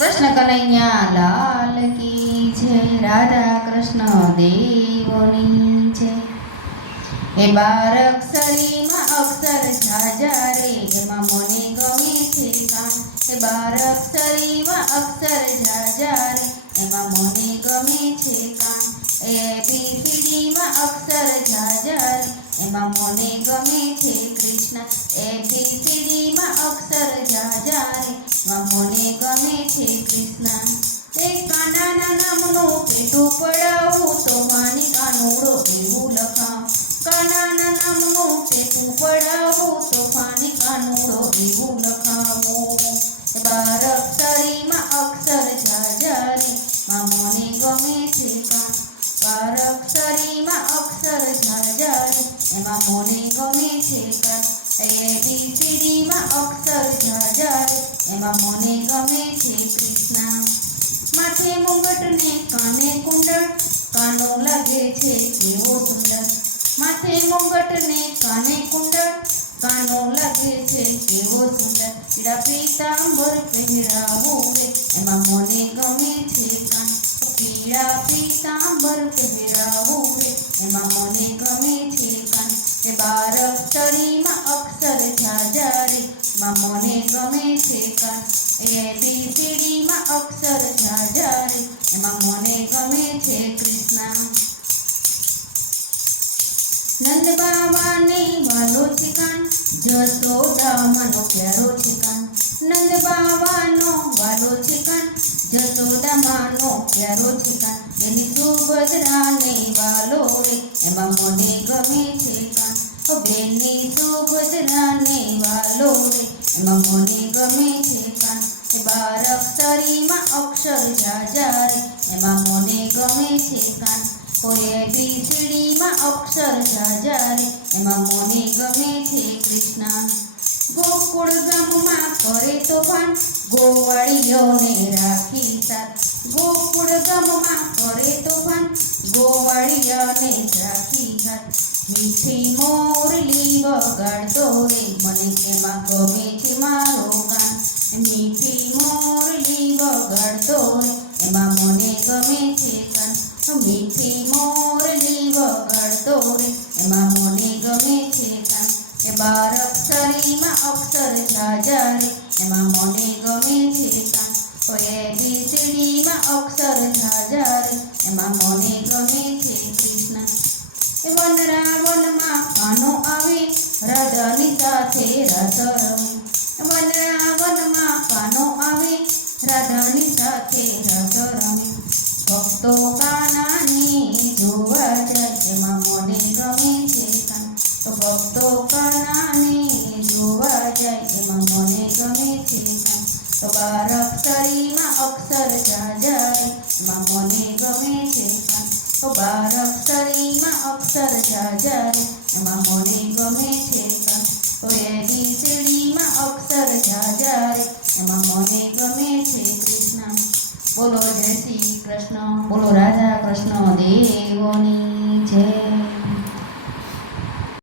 કૃષ્ણ કનૈયા, લાલ કી જય, રાધા કૃષ્ણ, દેવની જય. એ બાર અક્ષરીમાં અક્ષર ઝાઝા રે, એમાં મને ગમે છે કામ. એ બાર અક્ષરીમાં અક્ષર ઝાઝા રે, એમાં મને ગમે છે કામ. એ બીસીડીમાં અક્ષર ઝાઝા રે, એમાં મને ગમે છે કૃષ્ણ. એ બીસીડીમાં અક્ષર ઝાઝા રે, એમાં મને કૃષ્ણ એ કાંડાના નામનો પેટો પડાવું તો માની કાનુડો એવું કાનાના નામનું પેટું પડાવું તો માની કાનુડો એવું લખાવું. બાર અક્ષરીમાં અક્ષર ઝાઝારી માં મને ગમે છે કામ બાર અક્ષરીમાં અક્ષર ઝાઝારી એમાં મને ગમે છે કા. એ બીસીડીમાં અક્ષર ઝાઝારી એમાં મને ગમે છે કૃષ્ણ. માથે મુગટ ને કાને કુંડળ, કાનો લાગે છે કેવો સુંદર. માથે મુગટ ને કાને કુંડળ, કાનો લાગે છે કેવો સુંદર. પીળા પીતાંબર પહેરાવો રે એમાં મને ગમે છે કાન. પીળા પીતાંબર પહેરાવો રે એમાં મને એ માં અક્ષર ઝાઝા એમાં મને ગમે છે કૃષ્ણ. નંદ બાબાને વાલો છે કાન જસોદામાનો પ્યારો છે કાન નંદ બાબાનો વાલો છે કાન જસોદામાનો પ્યારો છે કાન એની સુભદ્રાને વાલો રે, એમાં મને ગમે છે કાન બેની સુભદ્રાને વાલો રે એમાં મને ગમે છે કાન બાર અક્ષરીમાં અક્ષર રે એમાં મને ગમે છે કાન કોઈ બીજડીમાં અક્ષર રે એમાં મને ગમે છે કૃષ્ણ. ગોકુળ ગામમાં કરે પણ ગોવાળીઓને રાખી સાથ. ગોકુળ ગામમાં કરે પણ ગોવાળીઓને રાખી હાથ મીઠી મોરલી વગાડતો રે. મને કેમાં ગમે મારો કાન. મીઠી મોરલી વગાડતો એમાં મને ગમે છે કાન. મીઠી મોરલી વગાડતો એમાં મને ગમે છે કાન. એ બાર અક્ષરીમાં અક્ષર ઝાઝા રે એમાં મને ગમે છે કાન. તો એ બીસીડીમાં અક્ષર ઝાઝા રે એમાં મને ગમે છે કૃષ્ણ. એ વનરા વનમાં કાનો આવે. રાધાની સાથે રસ રમે. વનરા વનમાં કાનો આવે, રાધાની સાથે રસ રમે. ભક્તો કાનાને જોવા જાય એમાં મને ગમે છે તો ભક્તો કાનાને જોવા જાય એમાં મને ગમે છે તો બાર અક્ષરીમાં અક્ષર ઝાઝા એમાં મને ગમે છે કૃષ્ણ. બોલો જય શ્રી કૃષ્ણ. બોલો રાજા કૃષ્ણ. દેવોની